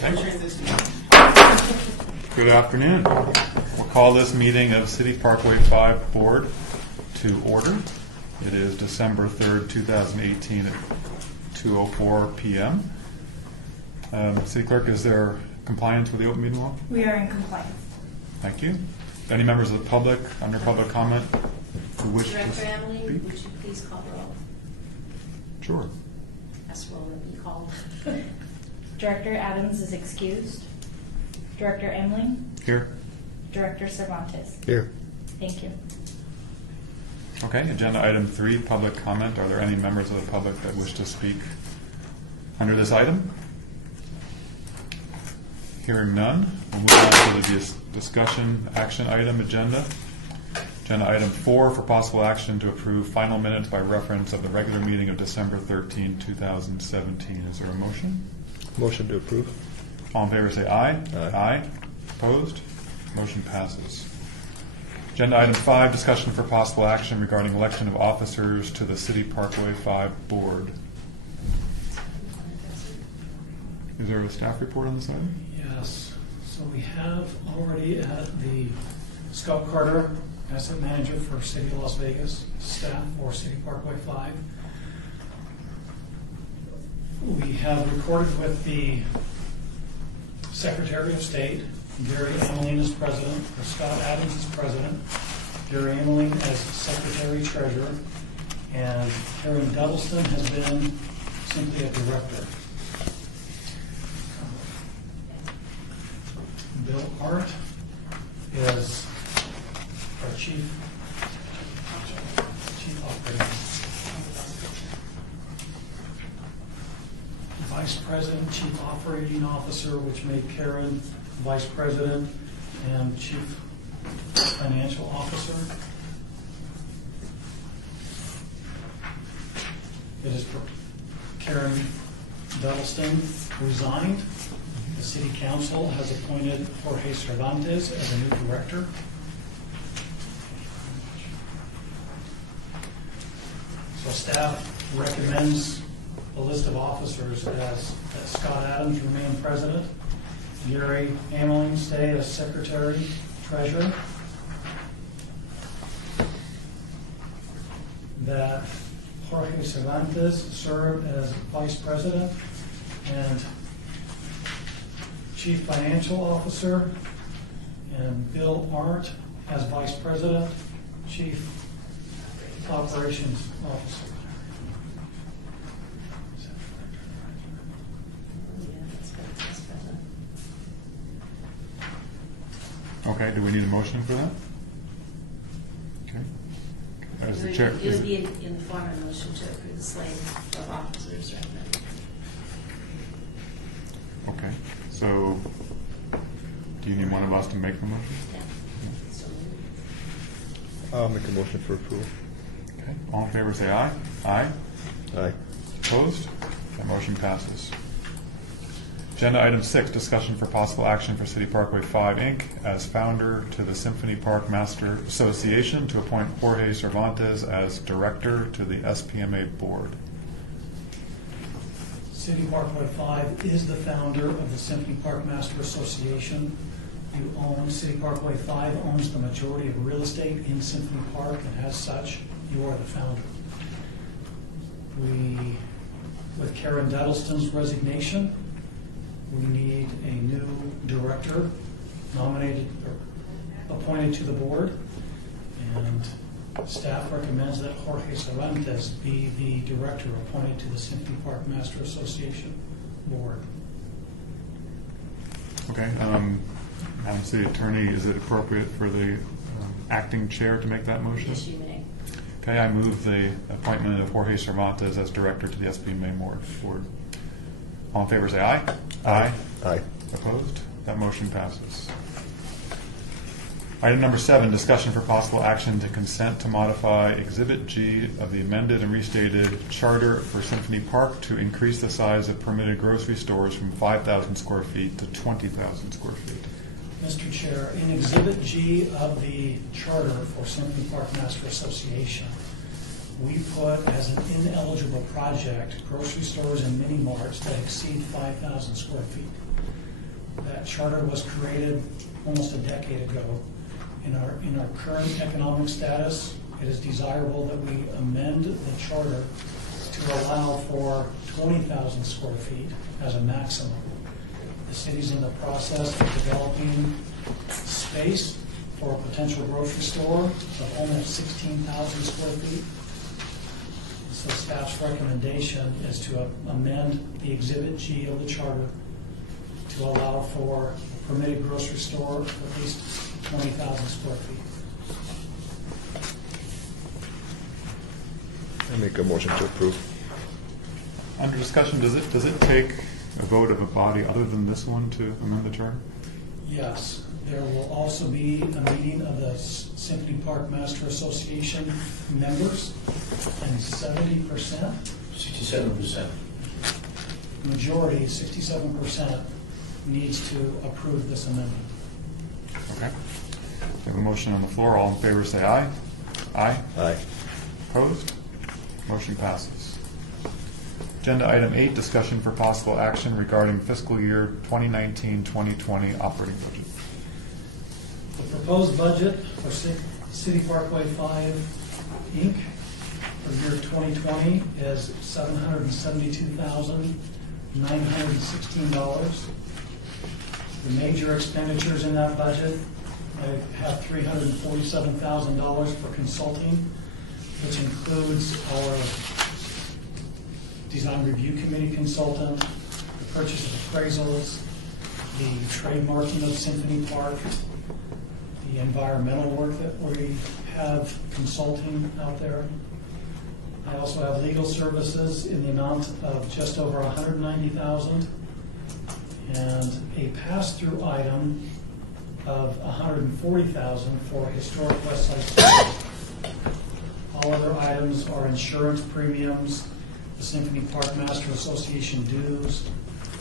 Good afternoon. We'll call this meeting of City Parkway 5 Board to order. It is December 3rd, 2018 at 2:04 p.m. City Clerk, is there compliance with the open meeting law? We are in compliance. Thank you. Any members of the public, under public comment, who wish Director to Emily, speak? would you please call the roll? Sure. Yes, roll will be called. Director Adams is excused. Director Emling. Here. Director Cervantes. Here. Thank you. Okay, agenda item 3, public comment. Are there any members of the public that wish to speak under this item? Hearing none, we'll move on to the discussion action item agenda. Agenda item 4 for possible action to approve final minutes by reference of the regular meeting of December 13, 2017. Is there a motion? Motion to approve. All in favor say aye. Aye. Aye. Opposed? Motion passes. Agenda item 5, discussion for possible action regarding election of officers to the City Parkway 5 Board. Is there a staff report on this item? Yes. So we have already at the Scott Carter, Asset Manager for City of Las Vegas, staff for City Parkway 5. We have recorded with the Secretary of State, Gary Ameline as president, or Scott Adams as president, Gary Ameline as secretary treasurer, and Karen Duddleston has been simply a director. Bill Hart is our chief operating vice president, chief operating officer, which made Karen vice president and chief financial officer. It is for Karen Duddleston resigned. The city council has appointed Jorge Cervantes as a new director. So staff recommends a list of officers as Scott Adams remain president, Gary Ameling stay as secretary treasurer, that Jorge Cervantes serve as vice president and chief financial officer, and Bill Hart as vice president, chief operations officer. Okay, do we need a motion for that? Okay. As the chair. It would be in the form of a motion to approve the slate of officers recommended. Okay, so do you need one of us to make the motion? Yeah. So I'll make a motion for approval. Okay, all in favor say aye. Aye. Aye. Opposed? That motion passes. Agenda item 6, discussion for possible action for City Parkway 5, Inc. as founder to the Symphony Park Master Association to appoint Jorge Cervantes as director to the SPMA board. City Parkway 5 is the founder of the Symphony Park Master Association. You own, City Parkway 5 owns the majority of real estate in Symphony Park, and as such, you are the founder. With Karen Duddleston's resignation, we need a new director nominated or appointed to the board, and staff recommends that Jorge Cervantes be the director appointed to the Symphony Park Master Association board. Okay, Madam City Attorney, is it appropriate for the acting chair to make that motion? yes, you may. Okay, I move the appointment of Jorge Cervantes as director to the SPMA board. All in favor say aye. Aye. Aye. Opposed? That motion passes. Item number 7, discussion for possible action to consent to modify Exhibit G of the amended and restated charter for Symphony Park to increase the size of permitted grocery stores from 5,000 square feet to 20,000 square feet. Mr. Chair, in Exhibit G of the charter for Symphony Park Master Association, we put as an ineligible project grocery stores and mini marts that exceed 5,000 square feet. That charter was created almost a decade ago. In our current economic status, it is desirable that we amend the charter to allow for 20,000 square feet as a maximum. The city's in the process of developing space for a potential grocery store of almost 16,000 square feet. So staff's recommendation is to amend the Exhibit G of the charter to allow for a permitted grocery store of at least 20,000 square feet. I make a motion to approve. Under discussion, does it take a vote of a body other than this one to amend the charter? Yes, there will also be a meeting of the Symphony Park Master Association members, and 70%, 67%. majority, 67%, needs to approve this amendment. Okay. We have a motion on the floor. All in favor say aye. Aye. Aye. Opposed? Motion passes. Agenda item 8, discussion for possible action regarding fiscal year 2019-2020 operating budget. The proposed budget for City Parkway 5, Inc. for year 2020 is $772,916. The major expenditures in that budget, I have $347,000 for consulting, which includes our design review committee consultant, the purchase of appraisals, the trademarking of Symphony Park, the environmental work that we have consulting out there. I also have legal services in the amount of just over $190,000 and a pass-through item of $140,000 for historic West Side School. All other items are insurance premiums, the Symphony Park Master Association dues,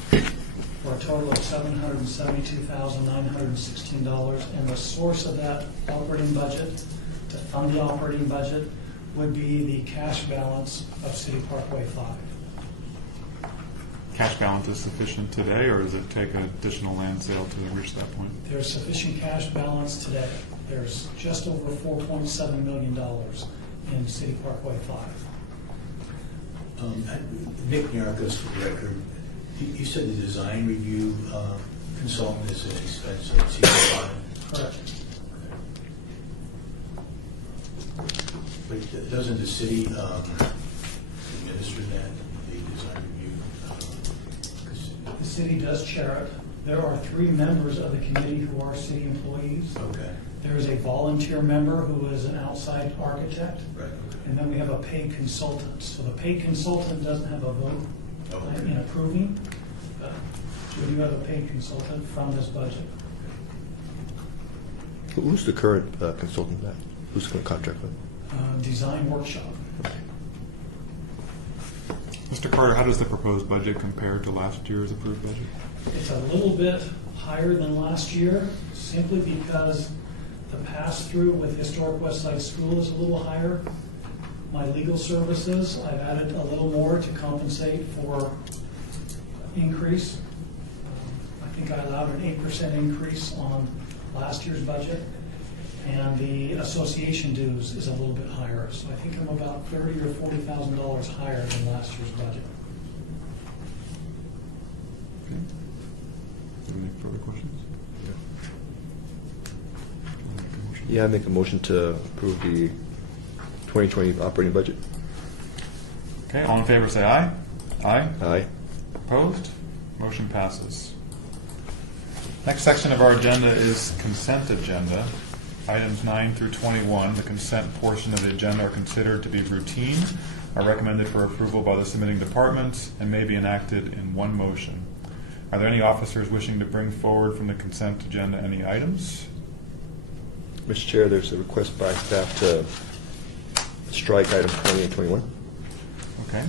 for a total of $772,916. And the source of that operating budget, to fund the operating budget, would be the cash balance of City Parkway 5. Cash balance is sufficient today, or does it take an additional land sale to reach that point? There's sufficient cash balance today. There's just over $4.7 million in City Parkway 5. Nick Nyarkos for the record. You said the design review consultant is an expense of $5. Correct. But doesn't the city administer that, the design review? The city does chair it. There are 3 members of the committee who are city employees. Okay. There is a volunteer member who is an outside architect, Right. and then we have a paid consultant. So the paid consultant doesn't have a vote in approving, but we do have a paid consultant from this budget. Who's the current consultant at? Who's the current contract with? Design workshop. Mr. Carter, how does the proposed budget compare to last year's approved budget? It's a little bit higher than last year, simply because the pass-through with Historic West Side School is a little higher. My legal services, I've added a little more to compensate for increase. I think I allowed an 8% increase on last year's budget. And the association dues is a little bit higher. So I think I'm about $30,000 or $40,000 higher than last year's budget. Okay. Any further questions? Yeah, I make a motion to approve the 2020 operating budget. Okay, all in favor say aye. Aye. Aye. Opposed? Motion passes. Next section of our agenda is consent agenda. Items 9 through 21, the consent portion of the agenda are considered to be routine, are recommended for approval by the submitting departments, and may be enacted in one motion. Are there any officers wishing to bring forward from the consent agenda any items? Mr. Chair, there's a request by staff to strike items 20 and 21. Okay.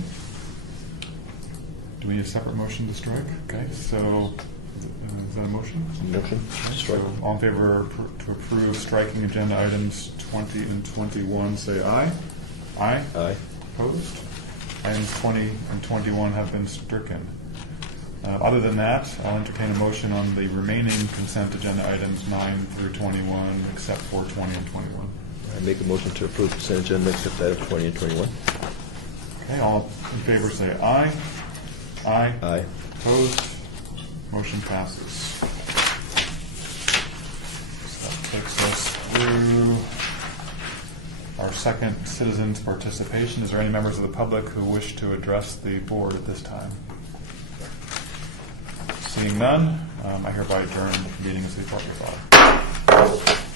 Do we need a separate motion to strike? Okay, so is that a motion? Motion, strike. So all in favor to approve striking agenda items 20 and 21, say aye. Aye. Aye. Opposed? Items 20 and 21 have been stricken. Other than that, I'll entertain a motion on the remaining consent agenda items 9 through 21, except for 20 and 21. I make a motion to approve consent agenda except item 20 and 21. Okay, all in favor say aye. Aye. Aye. Opposed? Motion passes. So that takes us through our second citizens' participation. Is there any members of the public who wish to address the board at this time? Seeing none, I hereby adjourn the meeting of City Parkway 5.